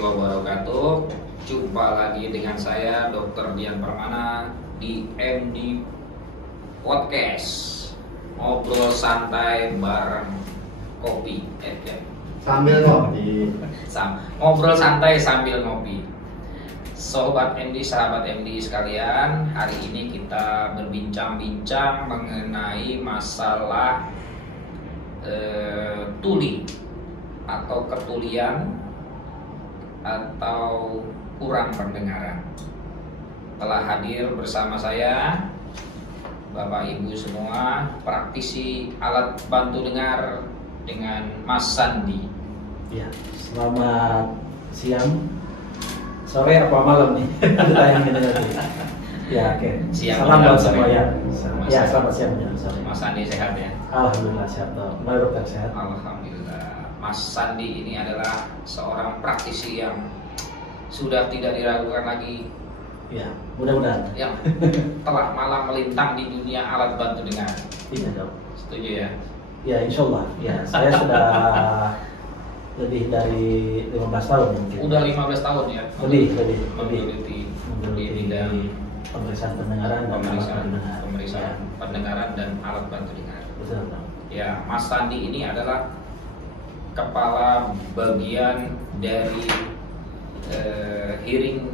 warahmatullahi wabarakatuh. Jumpa lagi dengan saya Dr. Dian Permana di MD Podcast. Ngobrol santai bareng kopi. Sambil ngopi. Ngobrol santai sambil ngopi. Sobat MD, sahabat MD sekalian, hari ini kita berbincang-bincang mengenai masalah tuli atau ketulian atau kurang pendengaran. Telah hadir bersama saya Bapak Ibu semua, praktisi alat bantu dengar dengan Mas Sandi. Ya, selamat siang, sore apa malam nih? Tayang ini nanti. Ya, oke. Siang, salam buat sore. semua ya. Mas Ya, Sandi. selamat siang menjelang sore. Mas Sandi sehat ya? Alhamdulillah sehat toh. Kembali dokter sehat. Alhamdulillah. Mas Sandi ini adalah seorang praktisi yang sudah tidak diragukan lagi, Ya, mudah-mudahan. yang telah malang melintang di dunia alat bantu dengar. Iya dok. Setuju ya? Ya, insya Allah. Ya, saya sudah lebih dari 15 tahun mungkin. Udah 15 tahun ya? Menggeluti di bidang pemeriksaan pendengaran dan alat bantu dengar. pemeriksaan pendengaran dan alat bantu dengar. Betul dok. Ya, Mas Sandi ini adalah kepala bagian dari Hearing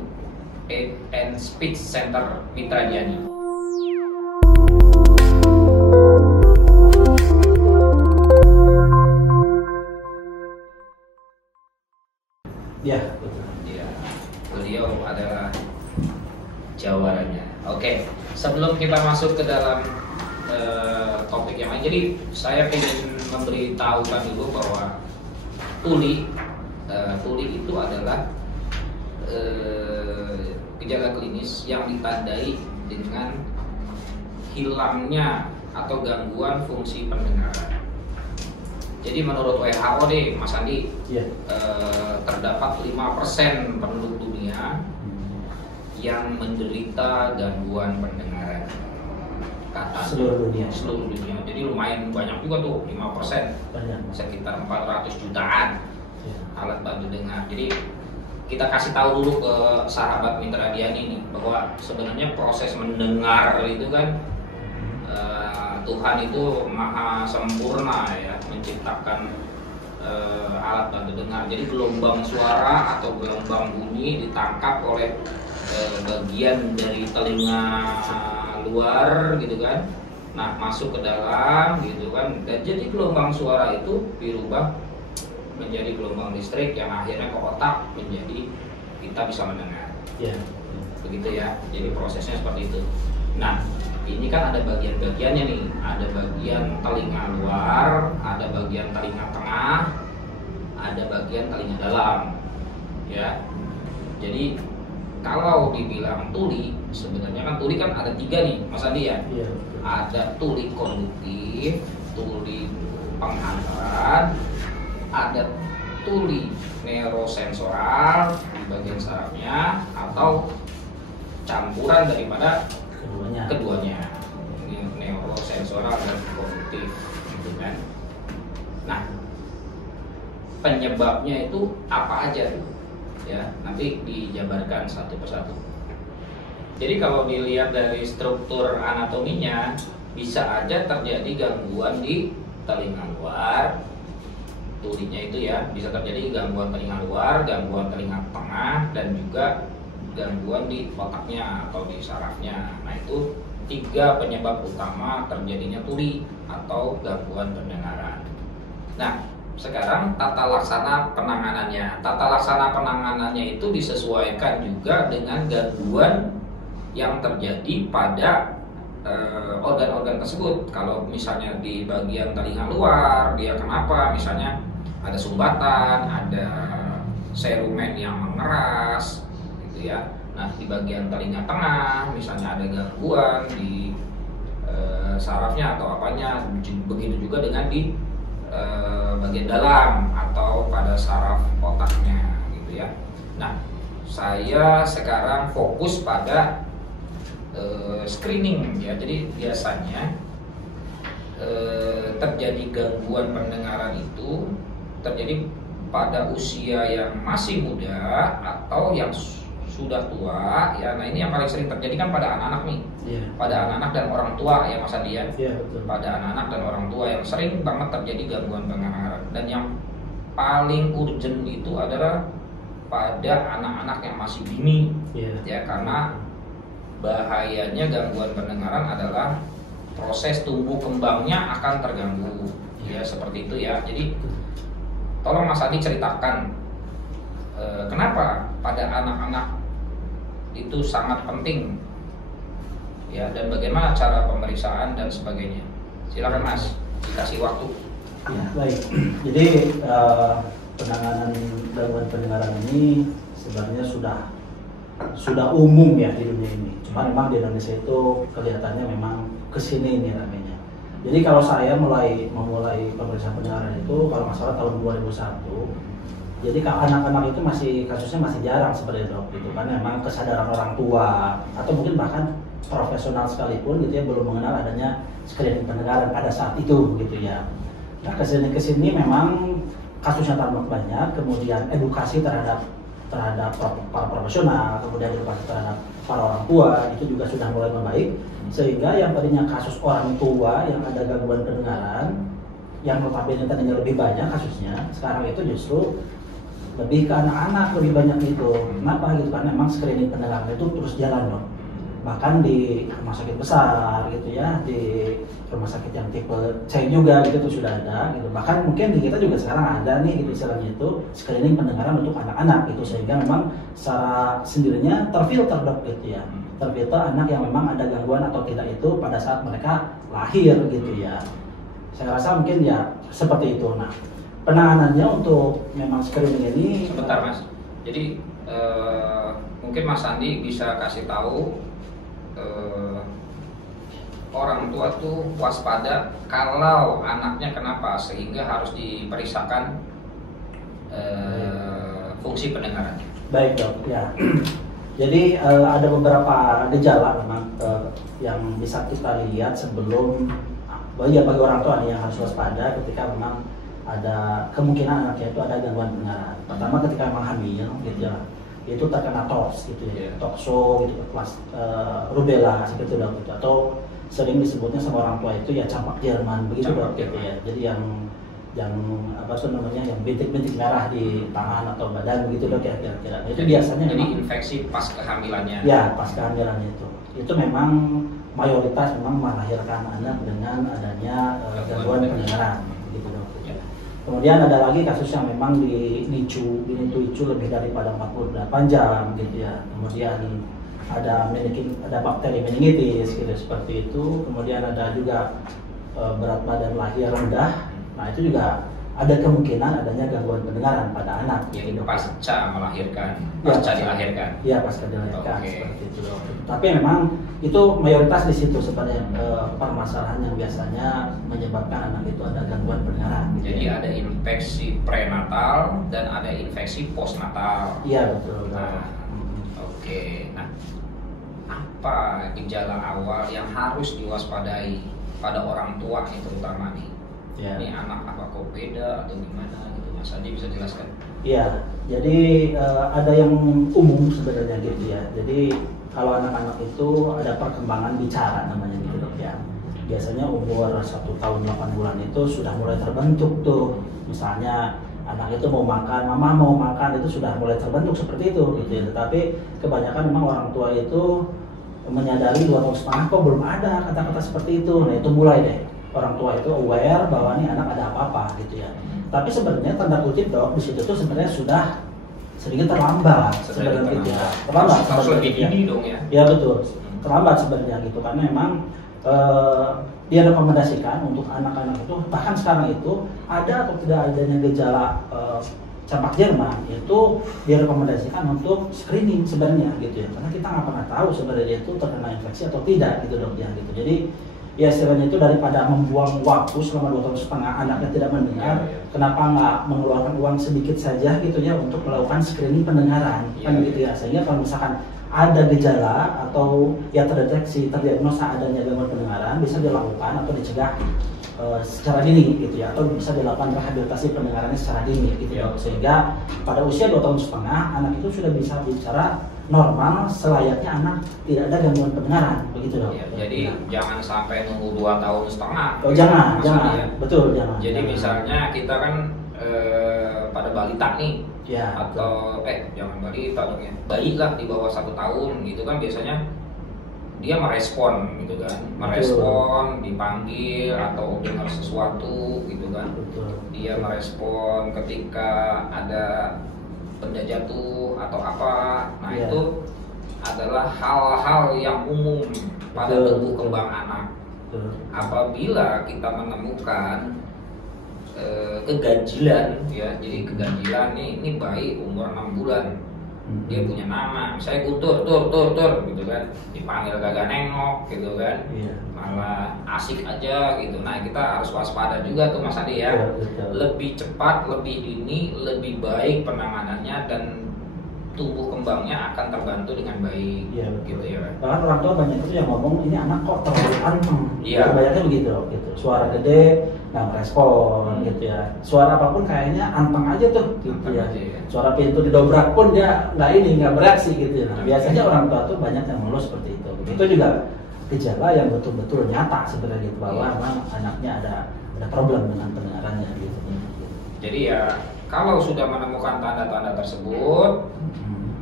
Aid and Speech Center Mitra Diani. Ya, betul. Ya, beliau adalah jawarannya. Oke, sebelum kita masuk ke dalam topik yang lain, jadi saya ingin memberitahukan dulu bahwa tuli itu adalah gejala klinis yang ditandai dengan hilangnya atau gangguan fungsi pendengaran. Jadi menurut WHO nih, Mas Andi, Ya. terdapat 5% penduduk dunia yang menderita gangguan pendengaran. Kata Seluruh dunia. Seluruh dunia. Jadi lumayan banyak juga tuh, 5%, Banyak. sekitar 400 jutaan Ya. alat bantu dengar. Jadi kita kasih tahu dulu ke sahabat Mitra Diani nih bahwa sebenarnya proses mendengar itu kan Tuhan itu maha sempurna ya, menciptakan alat bantu dengar. Jadi gelombang suara atau gelombang bunyi ditangkap oleh bagian dari telinga luar gitu kan. Nah, masuk ke dalam gitu kan. Dan jadi gelombang suara itu dirubah menjadi gelombang listrik yang akhirnya ke otak, menjadi kita bisa mendengar. Ya. Begitu ya. Jadi prosesnya seperti itu. Nah, ini kan ada bagian-bagiannya nih. Ada bagian telinga luar, ada bagian telinga tengah, ada bagian telinga dalam. Ya. Jadi kalau dibilang tuli, sebenarnya kan tuli kan ada 3 nih, Mas Andi ya. Iya. Ada tuli konduktif, tuli penghantaran, ada tuli neurosensoral di bagian sarafnya, atau campuran daripada keduanya, ini neurosensoral dan kognitif, gitu kan. Nah, penyebabnya itu apa aja tuh? Ya, nanti dijabarkan satu persatu. Jadi kalau dilihat dari struktur anatominya, bisa aja terjadi gangguan di telinga luar, tulinya itu ya, bisa terjadi gangguan telinga luar, gangguan telinga tengah, dan juga gangguan di otaknya atau di sarafnya. Nah, itu 3 penyebab utama terjadinya tuli atau gangguan pendengaran. Nah, sekarang tata laksana penanganannya. Tata laksana penanganannya itu disesuaikan juga dengan gangguan yang terjadi pada organ-organ tersebut. Kalau misalnya di bagian telinga luar, dia kenapa? Misalnya ada sumbatan, ada serumen yang mengeras, gitu ya. Nah, di bagian telinga tengah, misalnya ada gangguan di sarafnya atau apanya, begitu juga dengan di bagian dalam atau pada saraf otaknya, gitu ya. Nah, saya sekarang fokus pada screening ya. Jadi biasanya terjadi gangguan pendengaran itu terjadi pada usia yang masih muda atau yang sudah tua ya. Nah, ini yang paling sering terjadi kan pada anak-anak nih. Iya. Pada anak-anak dan orang tua ya Mas Adi ya. Iya, betul. Pada anak-anak dan orang tua yang sering banget terjadi gangguan pendengaran, dan yang paling urgent itu adalah pada anak-anak yang masih dini. Iya. Ya, karena bahayanya gangguan pendengaran adalah proses tumbuh kembangnya akan terganggu ya, seperti itu ya. Jadi tolong Mas Adi ceritakan kenapa pada anak-anak itu sangat penting ya, dan bagaimana cara pemeriksaan dan sebagainya. Silakan Mas, dikasih waktu. Ya, baik. Jadi penanganan gangguan pendengaran ini sebenarnya sudah umum ya di dunia ini. Cuma memang di Indonesia itu kelihatannya memang kesini ini namanya. Jadi kalau saya memulai pemeriksaan pendengaran itu kalau nggak salah tahun 2001. Jadi kalau anak-anak itu kasusnya masih jarang seperti dok, gitu kan. Memang kesadaran orang tua atau mungkin bahkan profesional sekalipun gitu ya belum mengenal adanya screening pendengaran pada saat itu gitu ya. Nah kesini memang kasusnya tambah banyak, kemudian edukasi terhadap para profesional, kemudian edukasi terhadap para orang tua itu juga sudah mulai membaik, sehingga yang tadinya kasus orang tua yang ada gangguan pendengaran yang notabene tadinya lebih banyak kasusnya, sekarang itu justru lebih ke anak-anak lebih banyak itu. Kenapa gitu? Karena memang screening pendengaran itu terus jalan dong. Bahkan di rumah sakit besar gitu ya, di rumah sakit yang tipe C juga gitu tuh sudah ada gitu. Bahkan mungkin di kita juga sekarang ada nih gitu istilahnya itu screening pendengaran untuk anak-anak gitu, sehingga memang secara sendirinya terfilter dok gitu ya. Terfilter anak yang memang ada gangguan atau tidak itu pada saat mereka lahir gitu ya. Saya rasa mungkin ya seperti itu. Nah, penanganannya untuk memang screening ini sebentar Mas. Jadi mungkin Mas Andi bisa kasih tahu orang tua tuh waspada kalau anaknya kenapa sehingga harus diperiksakan fungsi pendengarannya. Baik dok, ya. Jadi ada beberapa gejala memang yang bisa kita lihat sebelum bagi orang tua nih yang harus waspada ketika memang ada kemungkinan anaknya itu ada gangguan pendengaran. Pertama ketika memang hamil gitu ya, itu terkena TORS gitu ya, tokso gitu, rubella seperti itu gitu, atau sering disebutnya sama orang tua itu ya campak Jerman begitu dok gitu ya. Jadi yang apa tuh namanya yang bintik-bintik merah di tangan atau badan begitu dok ya kira-kira. Itu biasanya jadi memang infeksi pas kehamilannya. Ya pas kehamilannya itu memang mayoritas memang melahirkan anak dengan adanya gangguan pendengaran gitu dok. Ya. Kemudian ada lagi kasus yang memang di NICU lebih daripada 48 jam gitu ya. Kemudian ada bakteri meningitis gitu seperti itu. Kemudian ada juga berat badan lahir rendah. Nah itu juga ada kemungkinan adanya gangguan pendengaran pada anak. Jadi pasca melahirkan, pasca dilahirkan. Iya pasca dilahirkan Okay. seperti itu dok. Tapi memang itu mayoritas di situ sebenarnya permasalahan yang biasanya menyebabkan anak itu ada gangguan pendengaran. Jadi ada infeksi prenatal dan ada infeksi postnatal. Iya betul. Nah, oke. Nah, apa gejala awal yang harus diwaspadai pada orang tua nih terutama nih? Ya. Ini anak apa kok beda atau gimana gitu, Mas Adi bisa jelaskan? Iya, jadi ada yang umum sebenarnya gitu ya. Jadi kalau anak-anak itu ada perkembangan bicara namanya gitu dok ya. Biasanya umur 1 tahun 8 bulan itu sudah mulai terbentuk tuh. Misalnya anak itu mau makan, mama mau makan, itu sudah mulai terbentuk seperti itu gitu ya. Tetapi kebanyakan memang orang tua itu menyadari 2 tahun setengah kok belum ada kata-kata seperti itu. Nah itu mulai deh orang tua itu aware bahwa nih anak ada apa-apa gitu ya. Tapi sebenarnya tanda kutip dok di situ tuh sebenarnya sudah sedikit terlambat sebenarnya gitu ya. Terlambat harus lebih dini dong ya. Ya betul, terlambat sebenarnya gitu karena memang dia rekomendasikan untuk anak-anak itu bahkan sekarang itu ada atau tidak adanya gejala campak Jerman itu direkomendasikan untuk screening sebenarnya gitu ya, karena kita nggak pernah tahu sebenarnya itu terkena infeksi atau tidak gitu dok ya gitu. Jadi ya istilahnya itu daripada membuang waktu selama 2 tahun setengah anaknya tidak mendengar, kenapa nggak mengeluarkan uang sedikit saja gitu ya untuk melakukan screening pendengaran kan gitu ya, sehingga kalau misalkan ada gejala atau ya terdiagnosa adanya gangguan pendengaran bisa dilakukan atau dicegah secara dini gitu ya, atau bisa dilakukan rehabilitasi pendengarannya secara dini gitu ya. Sehingga pada usia 2 tahun setengah anak itu sudah bisa bicara normal selayaknya anak tidak ada gangguan pendengaran begitu dong. Ya, jadi jangan sampai nunggu 2 tahun setengah. Oh, jangan, ya. Betul, jangan. Jadi jangan. misalnya kita kan pada balita nih, ya, atau jangan balita dong ya, bayi lah di bawah 1 tahun gitu kan biasanya dia merespon gitu kan, merespon dipanggil atau dengar sesuatu gitu kan. Betul. Dia merespon ketika ada benda jatuh atau apa. Nah itu adalah hal-hal yang umum pada tumbuh kembang anak. Apabila kita menemukan keganjilan ya, jadi keganjilan ini bayi umur 6 bulan, dia punya nama, misalnya Guntur, tur gitu kan, dipanggil kagak nengok gitu kan, malah asik aja gitu. Nah kita harus waspada juga tuh Mas Adi ya, lebih cepat, lebih dini, lebih baik penanganannya dan tumbuh kembangnya akan terbantu dengan baik. Gitu ya. Bahkan orang tua banyak itu yang ngomong ini anak kok terlalu anteng. Kebanyakan begitu, gitu. Suara gede nggak merespon, gitu ya. Suara apapun kayaknya anteng aja tuh, gitu ya. Suara pintu didobrak pun dia nggak bereaksi, gitu ya. Nah, biasanya orang tua tuh banyak yang ngeluh seperti itu. Itu juga gejala yang betul-betul nyata sebenarnya gitu, bahwa memang anaknya ada problem dengan pendengarannya, gitu. Jadi ya kalau sudah menemukan tanda-tanda tersebut,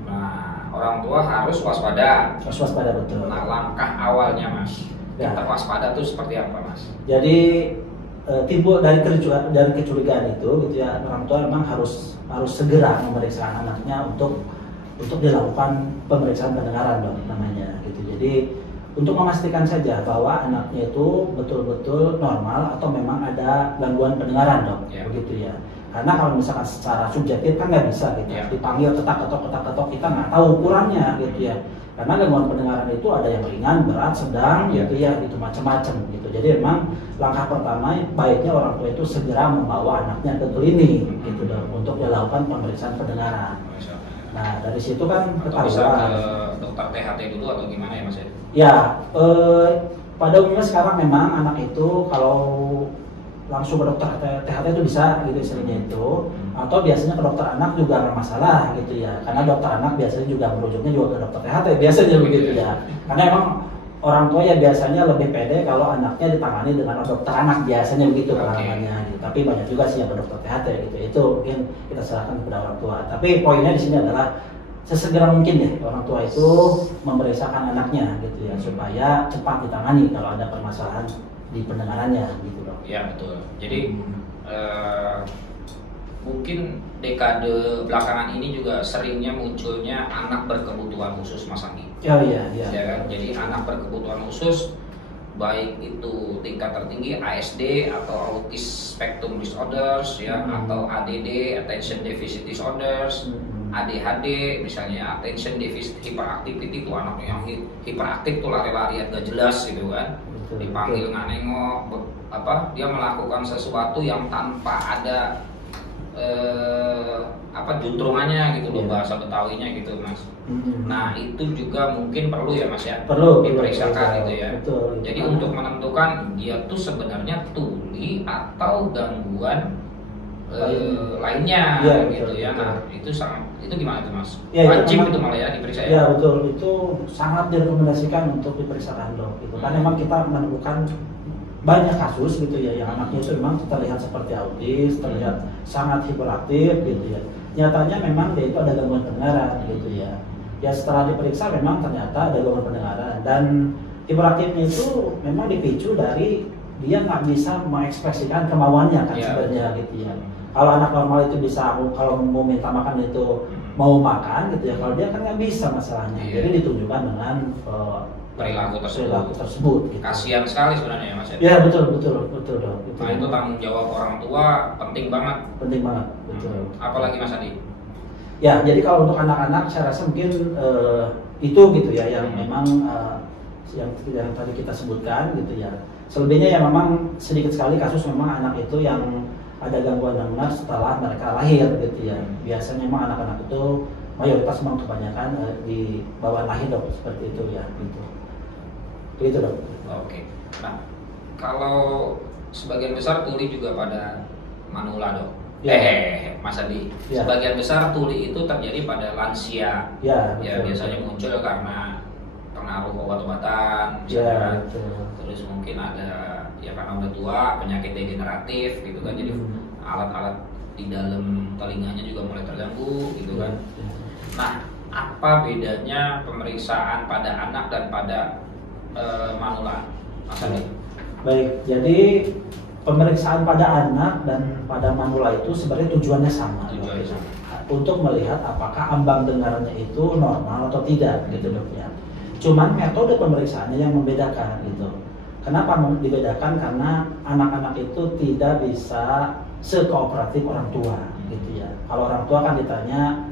nah orang tua harus waspada. Waspada betul. Nah langkah awalnya Mas, kita waspada tuh seperti apa Mas? Jadi timbul dari kecurigaan itu, gitu ya, orang tua memang harus segera memeriksa anaknya untuk dilakukan pemeriksaan pendengaran dong namanya, gitu. Jadi untuk memastikan saja bahwa anaknya itu betul-betul normal atau memang ada gangguan pendengaran dong, begitu ya. Karena kalau misalkan secara subjektif kan nggak bisa gitu, dipanggil ketak-ketok kita nggak tahu ukurannya gitu ya. Karena gangguan pendengaran itu ada yang ringan, berat, sedang, gitu ya, gitu macam-macam gitu. Jadi memang langkah pertama baiknya orang tua itu segera membawa anaknya ke klinik gitu dong, untuk dilakukan pemeriksaan pendengaran. Nah dari situ kan ketahuan. Bisa ke dokter THT dulu atau gimana ya Mas ya? Ya, pada umumnya sekarang memang anak itu kalau langsung ke dokter THT itu bisa gitu istilahnya itu, atau biasanya ke dokter anak juga nggak masalah gitu ya, karena dokter anak biasanya juga merujuknya juga ke dokter THT biasanya begitu ya, karena emang orang tua ya biasanya lebih pede kalau anaknya ditangani dengan dokter anak biasanya begitu pengalamannya gitu. Tapi banyak juga sih yang ke dokter THT gitu, itu mungkin kita serahkan kepada orang tua. Tapi poinnya di sini adalah sesegera mungkin ya orang tua itu memeriksakan anaknya gitu ya, supaya cepat ditangani kalau ada permasalahan di pendengarannya gitu dong. Ya betul. Jadi mungkin dekade belakangan ini juga seringnya munculnya anak berkebutuhan khusus Mas Andi. Iya. Ya kan? Jadi anak berkebutuhan khusus baik itu tingkat tertinggi ASD atau Autism Spectrum Disorders ya, atau ADD Attention Deficit Disorders, ADHD misalnya Attention Deficit Hyperactivity, itu anak yang hiperaktif tuh lari-larian gak jelas gitu kan. Dipanggil nggak nengok, dia melakukan sesuatu yang tanpa ada juntrungannya gitu loh, bahasa Betawinya gitu Mas. Nah itu juga mungkin perlu ya Mas ya, perlu diperiksakan gitu ya. Betul. Jadi untuk menentukan dia tuh sebenarnya tuli atau gangguan lainnya gitu ya. Nah itu gimana tuh Mas? Wajib itu malah ya diperiksa ya? Ya betul, itu sangat direkomendasikan untuk diperiksakan dong gitu. Karena memang kita menemukan banyak kasus gitu ya, yang anaknya itu memang terlihat seperti autis, terlihat sangat hiperaktif gitu ya. Nyatanya memang dia itu ada gangguan pendengaran gitu ya. Ya setelah diperiksa memang ternyata ada gangguan pendengaran, dan hiperaktifnya itu memang dipicu dari dia nggak bisa mengekspresikan kemauannya kan sebenarnya gitu ya. Kalau anak normal itu bisa, kalau mau minta makan itu mau makan gitu ya, kalau dia kan nggak bisa masalahnya. Jadi ditunjukkan dengan perilaku tersebut gitu. Kasihan sekali sebenarnya ya Mas. Ya betul dong. Nah itu tanggung jawab orang tua penting banget. Betul. Apalagi Mas Adi? Ya jadi kalau untuk anak-anak saya rasa mungkin itu gitu ya, yang memang yang tadi kita sebutkan gitu ya. Selebihnya ya memang sedikit sekali kasus memang anak itu yang ada gangguan dengar setelah mereka lahir gitu ya. Biasanya memang anak-anak itu mayoritas memang kebanyakan di bawah lahir dok, seperti itu ya gitu. Begitu dok. Oke. Nah kalau sebagian besar tuli juga pada manula dok. Ya. Mas Andi, Ya. sebagian besar tuli itu terjadi pada lansia. Ya, Ya, betul. biasanya muncul karena pengaruh obat-obatan, Ya, misalnya. betul. Terus mungkin ada ya karena udah tua, penyakit degeneratif gitu kan. Jadi alat-alat di dalam telinganya juga mulai terganggu gitu kan. Nah, apa bedanya pemeriksaan pada anak dan pada manula, Mas Andi? Baik, jadi pemeriksaan pada anak dan pada manula itu sebenarnya tujuannya sama. Tujuannya sama. Untuk melihat apakah ambang dengarnya itu normal atau tidak gitu dok ya. Cuman metode pemeriksaannya yang membedakan gitu. Kenapa dibedakan? Karena anak-anak itu tidak bisa sekooperatif orang tua gitu ya. Kalau orang tua kan ditanya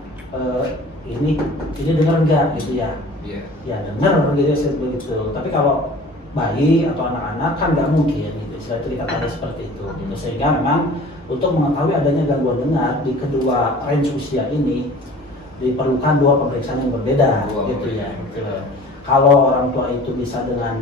ini dengar enggak gitu ya. Iya. Ya dengar gitu begitu. Tapi kalau bayi atau anak-anak kan nggak mungkin gitu. Istilah itu dikatakan seperti itu gitu. Sehingga memang untuk mengetahui adanya gangguan dengar di kedua range usia ini diperlukan dua pemeriksaan yang berbeda gitu ya. Kalau orang tua itu bisa dengan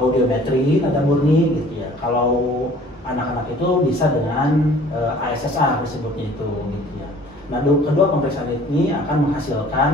audiometri nada murni gitu ya. Kalau anak-anak itu bisa dengan ASSR disebutnya itu gitu ya. Nah, kedua pemeriksaan ini akan menghasilkan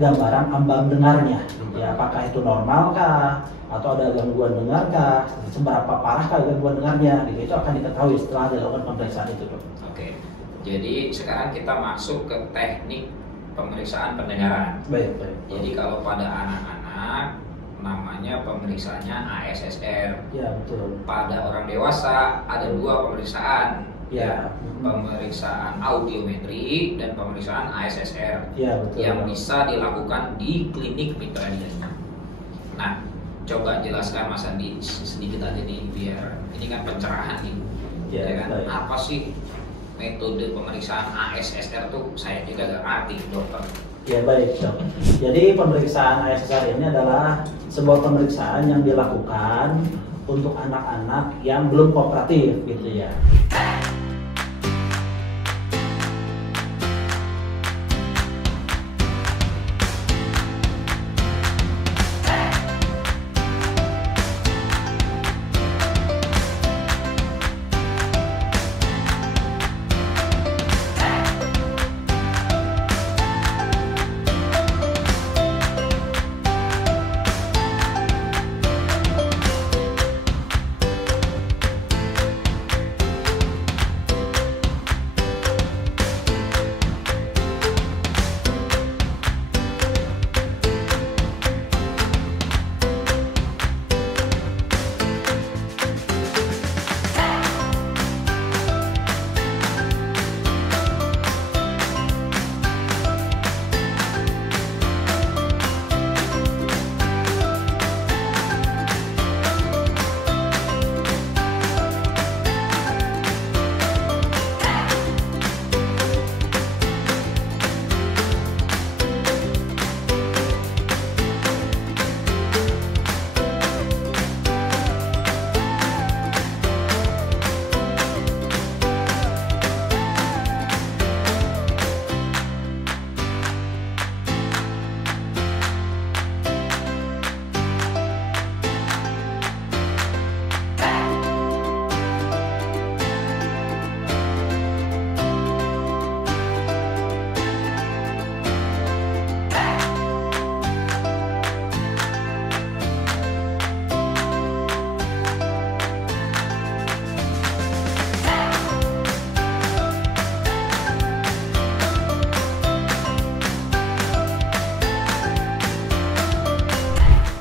gambaran ambang dengarnya gitu ya. Apakah itu normal kah atau ada gangguan dengar kah, seberapa parah kah gangguan dengarnya gitu. Itu akan diketahui setelah dilakukan pemeriksaan itu dok. Oke. Jadi sekarang kita masuk ke teknik pemeriksaan pendengaran. Baik. Jadi kalau pada anak-anak namanya pemeriksaannya ASSR. Ya, betul. Pada orang dewasa ada dua pemeriksaan. Ya. Pemeriksaan audiometri dan pemeriksaan ASSR. Ya, betul. Yang bisa dilakukan di klinik Mitra Dian. Nah, coba jelaskan Mas Andi sedikit aja nih biar ini kan pencerahan nih. Ya, kan? baik. Apa sih metode pemeriksaan ASSR tuh saya juga gak ngerti dokter. Ya baik dok. Jadi pemeriksaan ASSR ini adalah sebuah pemeriksaan yang dilakukan untuk anak-anak yang belum kooperatif gitu ya.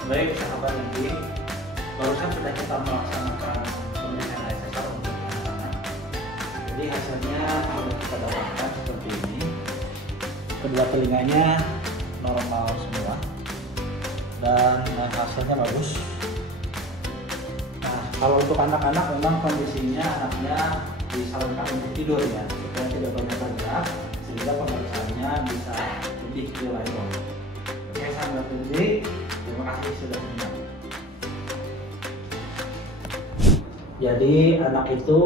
Baik sahabat Nanti, barusan sudah kita melaksanakan pemeriksaan ASSR untuk anak-anak. Jadi hasilnya sudah kita dapatkan seperti ini. Kedua telinganya normal semua dan hasilnya bagus. Nah, kalau untuk anak-anak memang kondisinya anaknya disarankan untuk tidur ya, supaya tidak banyak bergerak sehingga pemeriksaannya bisa lebih reliable. Oke, sahabat Nanti. Terima kasih sudah menonton. Jadi anak itu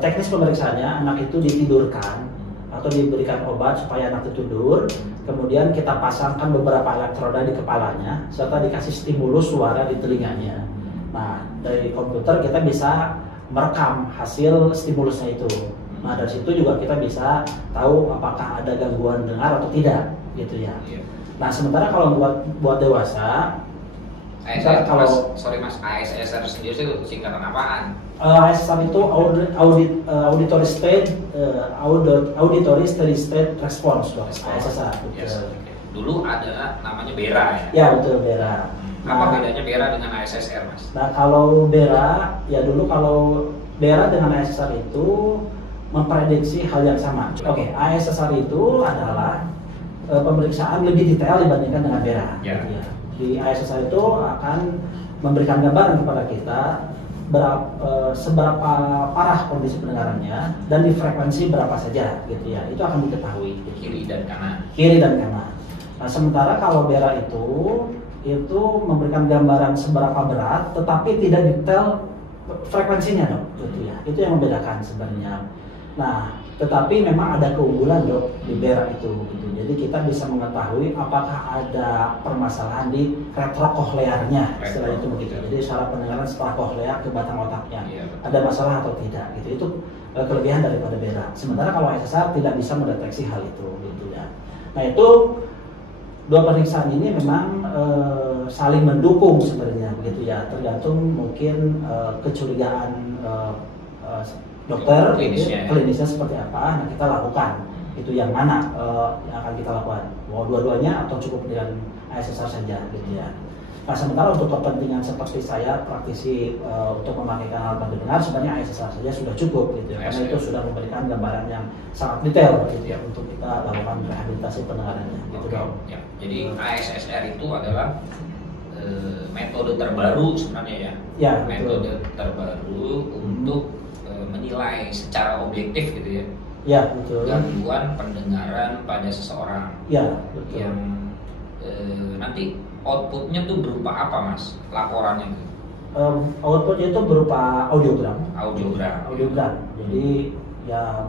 teknis pemeriksaannya, anak itu ditidurkan atau diberikan obat supaya anak itu tidur. Kemudian kita pasangkan beberapa elektroda di kepalanya serta dikasih stimulus suara di telinganya. Nah, dari komputer kita bisa merekam hasil stimulusnya itu. Nah dari situ juga kita bisa tahu apakah ada gangguan dengar atau tidak gitu ya. Nah sementara kalau buat dewasa, ASSR sendiri itu singkatan apaan? ASSR itu auditory steady state response, ASSR. Yes. Dulu ada namanya BERA ya? Ya betul, BERA. Apa bedanya BERA dengan ASSR, Mas? Nah kalau BERA, ya dulu kalau BERA dengan ASSR itu memprediksi hal yang sama. Oke, ASSR itu adalah pemeriksaan lebih detail dibandingkan dengan BERA. Ya. Gitu ya. Di ASSR itu akan memberikan gambaran kepada kita seberapa parah kondisi pendengarannya dan di frekuensi berapa saja gitu ya. Itu akan diketahui kiri dan kanan. Kiri dan kanan. Nah, sementara kalau BERA itu memberikan gambaran seberapa berat tetapi tidak detail frekuensinya dok, gitu ya. Itu yang membedakan sebenarnya. Nah, tetapi memang ada keunggulan dok di BERA itu gitu. Jadi kita bisa mengetahui apakah ada permasalahan di retrokoklearnya, istilah itu begitu. Jadi saraf pendengaran setelah koklea ke batang otaknya ada masalah atau tidak gitu. Itu kelebihan daripada BERA. Sementara kalau ASSR tidak bisa mendeteksi hal itu gitu ya. Nah, itu dua pemeriksaan ini memang saling mendukung sebenarnya begitu ya. Tergantung mungkin kecurigaan dokter klinisnya seperti apa, nah kita lakukan itu yang mana yang akan kita lakukan, mau dua-duanya atau cukup dengan ASSR saja gitu ya. Nah sementara untuk kepentingan seperti saya praktisi untuk memakaikan alat bantu dengar sebenarnya ASSR saja sudah cukup gitu ya, karena itu sudah memberikan gambaran yang sangat detail gitu ya untuk kita lakukan rehabilitasi pendengarannya gitu dong. Ya. Jadi ASSR itu adalah metode terbaru sebenarnya ya, metode terbaru untuk menilai secara objektif gitu ya. Ya betul. Gangguan pendengaran pada seseorang. Ya betul. Yang nanti outputnya tuh berupa apa mas? Laporannya tuh? Outputnya itu berupa audiogram. Audiogram. Jadi ya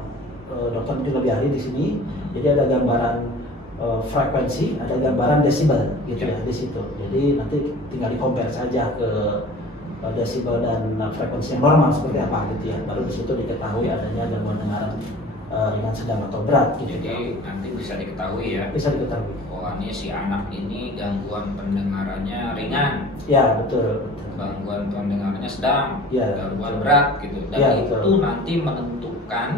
dokter itu lebih ahli di sini. Jadi ada gambaran frekuensi, ada gambaran desibel gitu ya di situ. Jadi nanti tinggal di-compare saja ke desibel dan frekuensi yang normal seperti apa gitu ya. Baru di situ diketahui adanya gangguan pendengaran ringan, sedang atau berat gitu. Jadi nanti bisa diketahui ya. Bisa diketahui. Oh, ini si anak ini gangguan pendengarannya ringan. Ya betul. Gangguan pendengarannya sedang. Ya, gangguan berat gitu. Dan ya, itu betul. nanti menentukan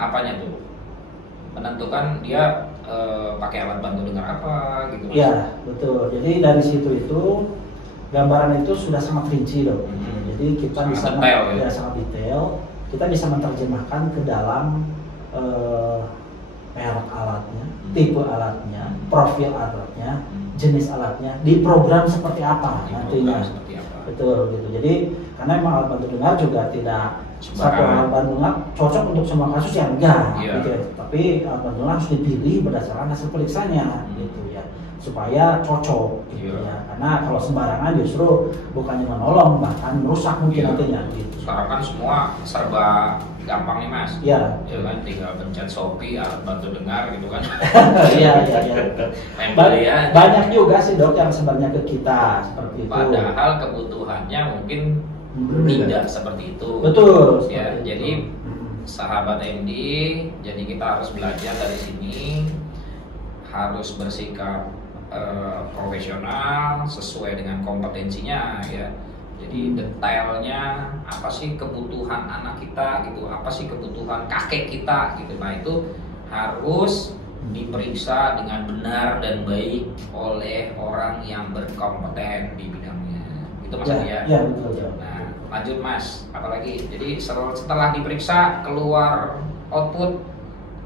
apanya tuh? Menentukan dia pakai alat bantu dengar apa gitu. Ya betul. Jadi dari situ itu gambaran itu sudah sangat rinci dok. Jadi kita sangat bisa detail, sangat detail. Kita bisa menerjemahkan ke dalam merek alatnya, tipe alatnya, profil alatnya, jenis alatnya, di program seperti apa nantinya. Betul gitu. Jadi karena memang alat bantu dengar juga tidak satu alat bantu dengar cocok untuk semua kasus yang enggak gitu ya. Tapi alat bantu dengar harus dipilih berdasarkan hasil periksanya gitu ya, supaya cocok gitu ya. Karena kalau sembarangan justru bukannya menolong bahkan merusak mungkin nantinya gitu. Sekarang kan semua serba gampang nih mas. Iya. Ya kan tinggal pencet Shopee alat bantu dengar gitu kan. Iya. Banyak ya. juga sih dok yang sebenarnya ke kita seperti itu. Padahal kebutuhannya mungkin tidak seperti itu. Betul. Ya, jadi sahabat MD, jadi kita harus belajar dari sini, harus bersikap profesional sesuai dengan kompetensinya ya. Jadi detailnya apa sih kebutuhan anak kita gitu, apa sih kebutuhan kakek kita gitu. Nah itu harus diperiksa dengan benar dan baik oleh orang yang berkompeten di bidangnya. Itu maksudnya. Ya, betul. Nah lanjut mas, apalagi jadi setelah diperiksa keluar output.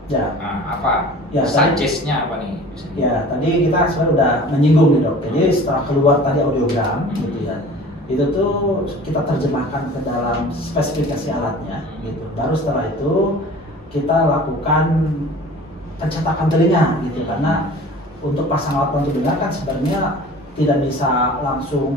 Ya. Nah, apa? Ya, suggest-nya apa nih? Ya, tadi kita sebenarnya udah menyinggung nih dok. Jadi setelah keluar tadi audiogram, gitu ya, itu tuh kita terjemahkan ke dalam spesifikasi alatnya, gitu. Baru setelah itu kita lakukan pencetakan telinga, gitu. Karena untuk pasang alat bantu dengar kan sebenarnya tidak bisa langsung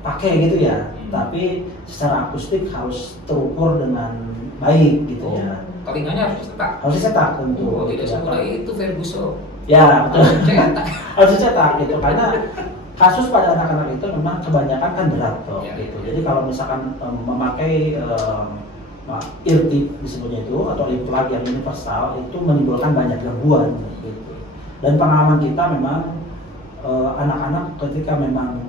pakai gitu ya, tapi secara akustik harus terukur dengan baik, gitu ya. Telinganya harus dicetak. Harus dicetak tentu. Oh, tidak semudah itu Ferguson. Ya, betul. Cetak. Harus dicetak gitu karena kasus pada anak-anak itu memang kebanyakan kan berat toh, Ya. gitu. Jadi kalau misalkan memakai eartip disebutnya itu atau ear plug yang universal itu menimbulkan banyak gangguan gitu. Dan pengalaman kita memang anak-anak ketika memang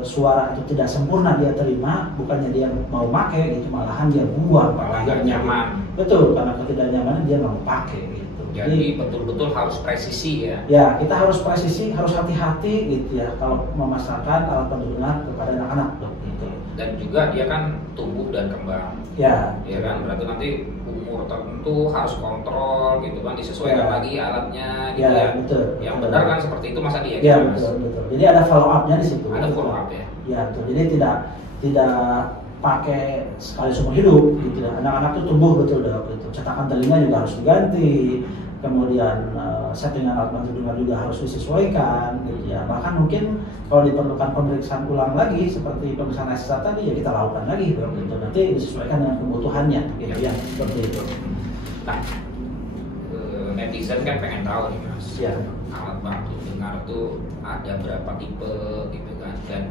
suara itu tidak sempurna dia terima, bukannya dia mau pakai gitu, malahan dia buang, Malah nggak nyaman. Betul, karena ketidaknyamanan dia mau pakai gitu. Jadi betul-betul harus presisi ya. Ya, kita harus presisi, harus hati-hati gitu ya kalau memasarkan alat bantu dengar kepada anak-anak gitu. Dan juga dia kan tumbuh dan kembang. Ya, Ya kan, berarti nanti umur tertentu harus kontrol gitu kan, disesuaikan Ya. lagi alatnya gitu ya, ya. betul. Yang benar kan seperti itu masa dia Ya, Mas? betul. Jadi ada follow up-nya di situ. Ada follow up ya. Ya, betul. Jadi tidak pakai sekali seumur hidup gitu ya. Anak-anak tuh tumbuh betul dok gitu. Cetakan telinga juga harus diganti. Kemudian settingan alat bantu dengar juga harus disesuaikan gitu ya. Bahkan mungkin kalau diperlukan pemeriksaan ulang lagi seperti pemeriksaan SSA tadi ya kita lakukan lagi dok gitu. Nanti disesuaikan dengan kebutuhannya gitu ya, seperti itu. Nah, netizen kan pengen tahu nih Mas. Ya. Alat bantu dengar tuh ada berapa tipe gitu kan, dan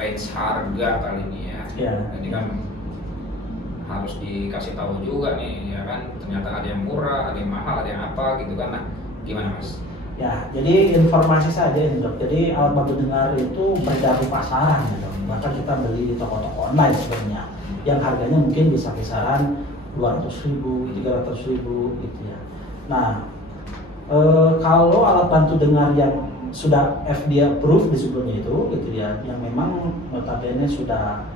range harga kali ini ya. Ya. Jadi kan harus dikasih tahu juga nih ya kan, ternyata ada yang murah, ada yang mahal, ada yang apa gitu kan. Nah, gimana Mas? Ya, jadi informasi saja ini dok. Jadi alat bantu dengar itu beredar di pasaran ya dok. Bahkan kita beli di toko-toko online sebenarnya, yang harganya mungkin bisa kisaran 200.000, 300.000 gitu ya. Nah, kalau alat bantu dengar yang sudah FDA approved disebutnya itu gitu ya, yang memang notabene sudah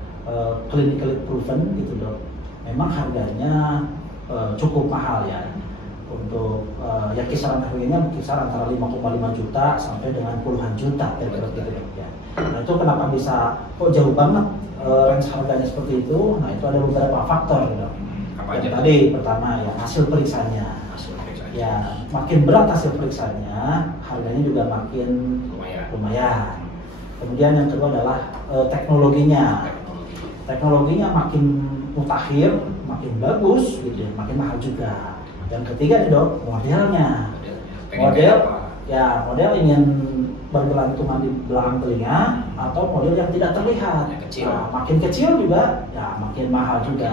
clinically proven gitu dok. Memang harganya cukup mahal ya. Untuk ya kisaran harganya berkisar antara 5,5 juta sampai dengan puluhan juta gitu ya. Nah itu kenapa bisa kok jauh banget range harganya seperti itu? Nah itu ada beberapa faktor gitu. Apa Yang aja? tadi pertama ya hasil periksanya. Hasil periksaan. Ya makin berat hasil periksanya, harganya juga makin lumayan. Kemudian yang kedua adalah teknologinya. Teknologinya makin mutakhir, makin bagus, gitu, makin mahal juga. Dan ketiga nih dok, modelnya. Model ingin bergelantungan di belakang telinga atau model yang tidak terlihat. Yang kecil. Nah, makin kecil juga, ya makin mahal juga.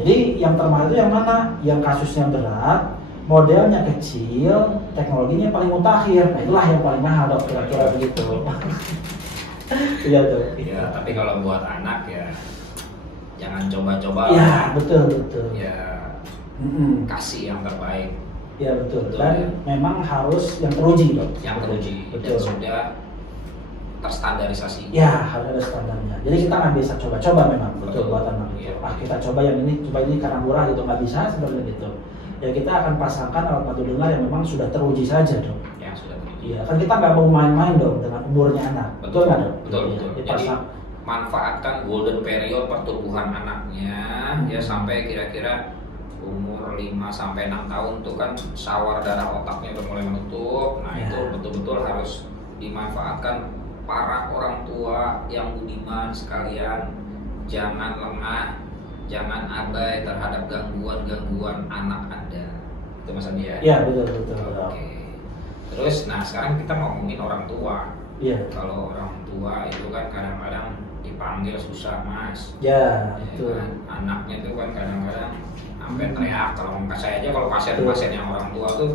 Jadi yang termahal itu yang mana? Yang kasusnya berat, modelnya kecil, teknologinya paling mutakhir. Nah itulah yang paling mahal dok, kira-kira begitu. Iya tuh. Ya, tapi kalau buat anak ya jangan coba-coba. Ya betul. Ya kasih yang terbaik. Ya betul. Betul, Dan ya. memang harus yang teruji dok. Yang teruji dan Betul. sudah terstandarisasi. Ya harus ada standarnya. Jadi kita nggak bisa coba-coba memang betul Betul. buat anak itu. Iya. Kita coba yang ini, coba ini karena murah gitu nggak bisa sebenarnya gitu. Ya kita akan pasangkan alat bantu dengar yang memang sudah teruji saja dok. Yang sudah teruji. Iya kan kita nggak mau main-main dong dengan umurnya anak. Betul nggak dok? Betul. Iya, Jadi dipasang. manfaatkan golden period pertumbuhan anaknya ya sampai kira-kira umur 5 sampai 6 tahun tuh kan sawar darah otaknya udah mulai menutup. Nah, Ya. itu betul-betul harus dimanfaatkan para orang tua yang budiman sekalian. Jangan lengah, jangan abai terhadap gangguan-gangguan anak Anda. Itu Mas Andi ya? Iya betul. Oke. Terus nah sekarang kita ngomongin orang tua. Iya. Kalau orang tua itu kan kadang-kadang dipanggil susah Mas. Ya Ya betul. kan? Anaknya tuh kan kadang-kadang sampai teriak. Kalau saya aja kalau pasien-pasien yang orang tua tuh,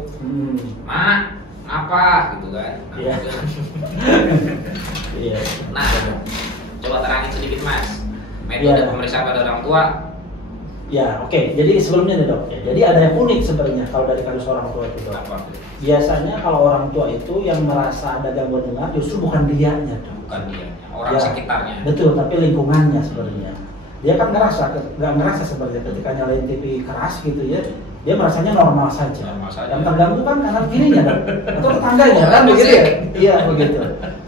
Mak, apa gitu kan? Nah, Iya. gitu. Iya. Nah, coba terangin sedikit Mas. Metode Iya. pemeriksaan pada orang tua. Ya oke. Jadi sebelumnya nih dok. Ya, jadi ada yang unik sebenarnya kalau dari kasus orang tua itu dok. Apa? Biasanya kalau orang tua itu yang merasa ada gangguan dengar justru bukan dianya dok. Bukan dia, orang Ya, sekitarnya. Betul, tapi lingkungannya sebenarnya. Dia kan nggak ngerasa sebenarnya ketika nyalain TV keras gitu ya. Dia merasanya normal saja. Normal saja. Yang terganggu kan karena dirinya dok. Atau tetangganya kan begitu ya. Iya begitu.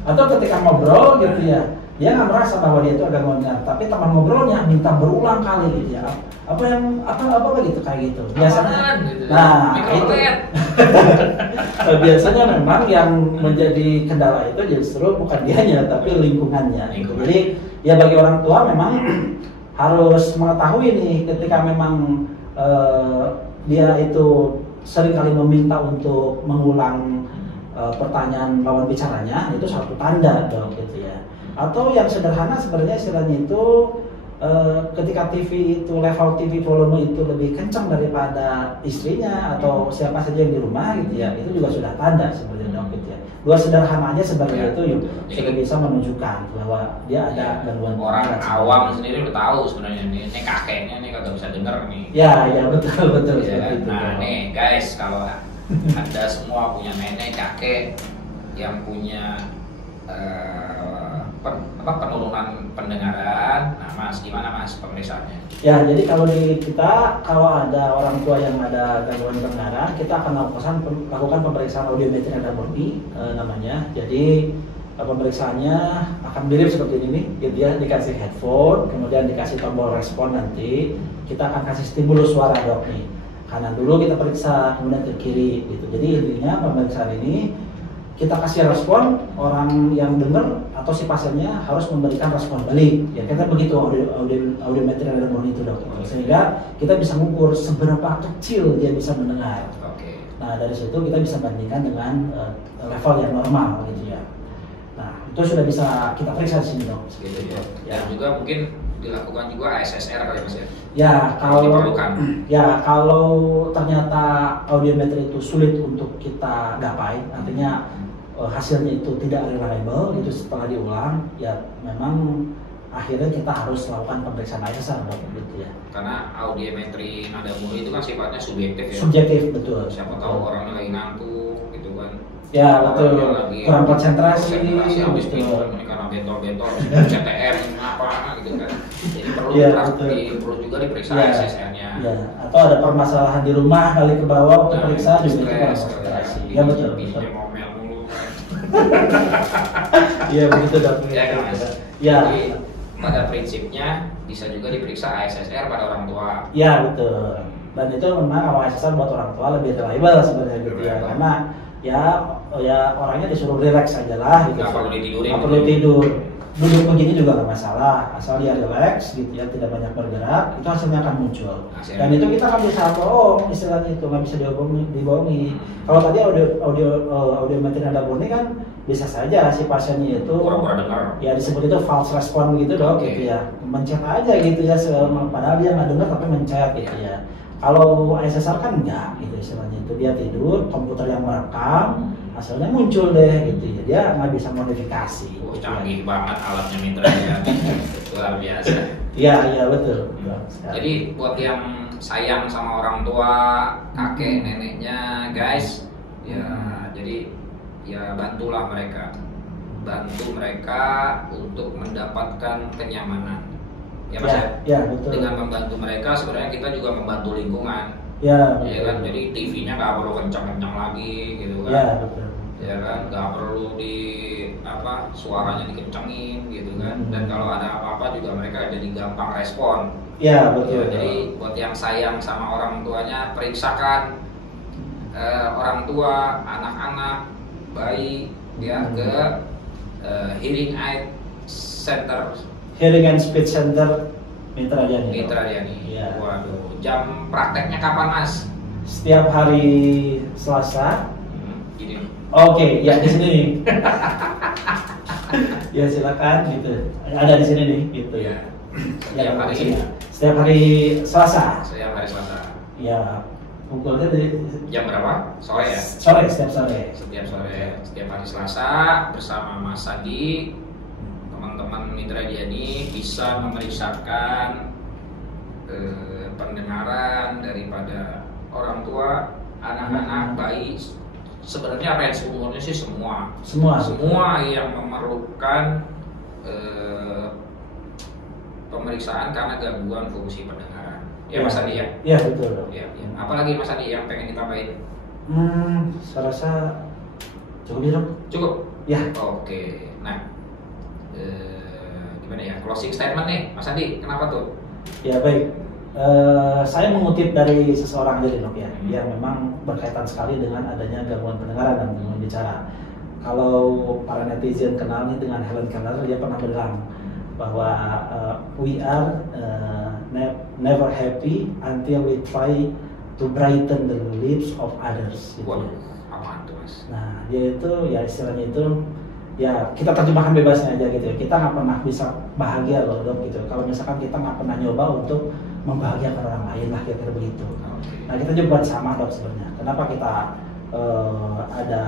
Atau ketika ngobrol gitu ya. Dia nggak merasa bahwa dia itu ada gangguan dengar, tapi teman ngobrolnya minta berulang kali gitu ya. Apa begitu kayak gitu. Biasanya. Apaan gitu. Nah, itu. Mikrolet. Nah, biasanya memang yang menjadi kendala itu justru bukan dianya tapi lingkungannya. Lingkungan. Jadi ya bagi orang tua memang harus mengetahui nih ketika memang dia itu seringkali meminta untuk mengulang pertanyaan lawan bicaranya, itu satu tanda dong gitu ya. Atau yang sederhana sebenarnya istilahnya itu ketika TV itu level TV volume itu lebih kencang daripada istrinya atau siapa saja yang di rumah gitu ya, itu juga sudah tanda sebenarnya dong gitu ya. Dua sederhana aja sebenarnya itu sudah bisa menunjukkan bahwa dia ada gangguan orang awam sendiri udah tahu sebenarnya ini kakeknya nih kagak bisa denger nih. Ya betul Ya, itu. nah nih guys, kalau Anda semua punya nenek kakek yang punya penurunan pendengaran, nah Mas gimana Mas pemeriksaannya? Ya, jadi kalau di kita, kalau ada orang tua yang ada gangguan pendengaran, kita akan lakukan pemeriksaan audiometri nada murni namanya. Jadi pemeriksaannya akan mirip seperti ini, dia dikasih headphone, kemudian dikasih tombol respon, nanti kita akan kasih stimulus suara dok nih. Kanan dulu kita periksa, kemudian ke kiri gitu. Jadi intinya pemeriksaan ini kita kasih respon, orang yang dengar atau si pasiennya harus memberikan respon balik. Ya kita begitu audiometri nada murni itu dok. Sehingga kita bisa mengukur seberapa kecil dia bisa mendengar. Oke. Nah dari situ kita bisa bandingkan dengan level yang normal gitu ya. Nah itu sudah bisa kita periksa di sini dok. Gitu ya. Dan juga mungkin dilakukan juga ASSR kali Mas ya. Ya kalau diperlukan. Ya kalau ternyata audiometri itu sulit untuk kita gapai, artinya hasilnya itu tidak reliable, itu setelah diulang, ya memang akhirnya kita harus lakukan pemeriksaan ASSR dok gitu ya. Karena audiometri nada murni itu kan sifatnya subjektif ya. Subjektif betul. Siapa tahu orangnya lagi ngantuk gitu kan. Ya betul. Kurang konsentrasi. Habis tidur ini karena bentol-bentol, CTM apa gitu kan. Jadi perlu juga diperiksa ASSR-nya. Ya. Atau ada permasalahan di rumah kali ke bawah untuk periksa juga itu konsentrasi. Ya betul. Ngomel mulu. Iya begitu dok. Ya kan Mas. Ya. Jadi pada prinsipnya bisa juga diperiksa ASSR pada orang tua. Ya betul. Dan itu memang kalau ASSR buat orang tua lebih reliable sebenarnya gitu ya. Karena ya orangnya disuruh relax aja lah gitu. Nggak perlu ditidurin. Nggak perlu tidur. Duduk begini juga nggak masalah, asal dia relax gitu ya, tidak banyak bergerak, itu hasilnya akan muncul. Dan itu kita nggak bisa bohong, istilahnya itu nggak bisa dibohongi. Kalau tadi audiometri nada murni kan bisa saja si pasiennya itu ya disebut itu false respon gitu dok, gitu ya, mencet aja gitu ya, padahal dia nggak dengar tapi mencet gitu ya. Kalau ASSR kan enggak gitu istilahnya itu, dia tidur, komputer yang merekam, hasilnya muncul deh gitu ya, dia nggak bisa modifikasi. Canggih banget alatnya Mitra ya, luar biasa. Iya betul. Jadi buat yang sayang sama orang tua, kakek, neneknya, guys, ya jadi ya bantu mereka untuk mendapatkan kenyamanan. Ya Mas ya betul. Dengan membantu mereka sebenarnya kita juga membantu lingkungan. Ya kan, jadi TV-nya nggak perlu kencang-kencang lagi gitu kan. Ya betul. Ya kan, nggak perlu suaranya dikencengin gitu kan. Dan kalau ada apa-apa juga mereka jadi gampang respon. Ya betul. Ya, jadi buat yang sayang sama orang tuanya, periksakan orang tua, anak-anak, bayi ya ke Hearing Aid Center. Hearing and Speech Center Mitra Diani. Mitra Diani. Ya. Waduh, jam prakteknya kapan Mas? Setiap hari Selasa. Gini. Oke, ya di sini nih. Ya silakan gitu. Ada di sini nih gitu ya. Setiap hari ini. Setiap hari Selasa. Setiap hari Selasa. Ya. Pukulnya dari jam berapa? Sore ya? Sore, setiap sore. Setiap sore, setiap hari Selasa bersama Mas Sandi. Teman-teman Mitra Diani bisa memeriksakan pendengaran daripada orang tua, anak-anak, bayi. Sebenarnya range umurnya sih semua yang memerlukan pemeriksaan karena gangguan fungsi pendengaran. Ya Mas Andi ya? Iya betul. Ya. Apalagi Mas Andi yang pengen ditambahin? Saya rasa cukup ya dok? Cukup? Ya. Oke. Nah, gimana ya? Closing statement nih Mas Andi, kenapa tuh? Ya baik. Saya mengutip dari seseorang aja dok ya, yang memang berkaitan sekali dengan adanya gangguan pendengaran dan gangguan bicara. Kalau para netizen kenal nih dengan Helen Keller, dia pernah bilang bahwa we are never happy until we try to brighten the lives of others. Gitu. Waduh, apa Apa tuh Mas? Nah, dia itu ya istilahnya itu ya kita terjemahkan bebasnya aja gitu ya. Kita nggak pernah bisa bahagia loh dok gitu. Kalau misalkan kita nggak pernah nyoba untuk membahagiakan orang lain lah kira-kira begitu. Nah kita juga buat sama dok sebenarnya. Kenapa kita ada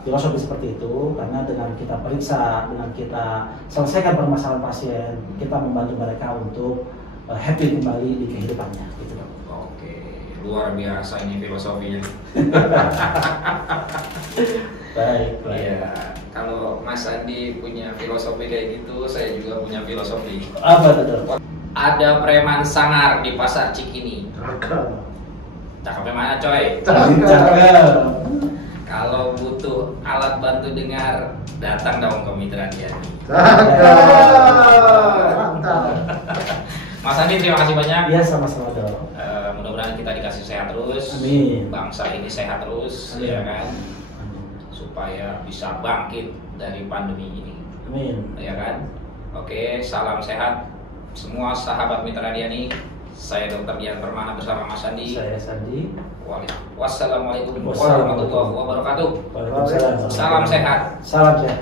filosofi seperti itu? Karena dengan kita periksa, dengan kita selesaikan permasalahan pasien, kita membantu mereka untuk happy kembali di kehidupannya gitu dok. Oke, luar biasa ini filosofinya. Baik. Iya, kalau Mas Andi punya filosofi kayak gitu, saya juga punya filosofi. Apa tuh dok? Ada preman sangar di pasar Cikini. Cakepnya mana coy? Cakep. Kalau butuh alat bantu dengar, datang dong ke Mitra Diani. Mas Andi, terima kasih banyak. Iya sama-sama dok. Mudah-mudahan kita dikasih sehat terus. Amin. Bangsa ini sehat terus, Amin. ya kan? Supaya bisa bangkit dari pandemi ini, Amin. ya kan? Oke, salam sehat semua sahabat Mitra Diani. Saya Dr. Dian Permana bersama Mas Andi. Saya Sandi. Wassalamualaikum warahmatullahi wabarakatuh. Waalaikumsalam. Salam sehat. Salam sehat.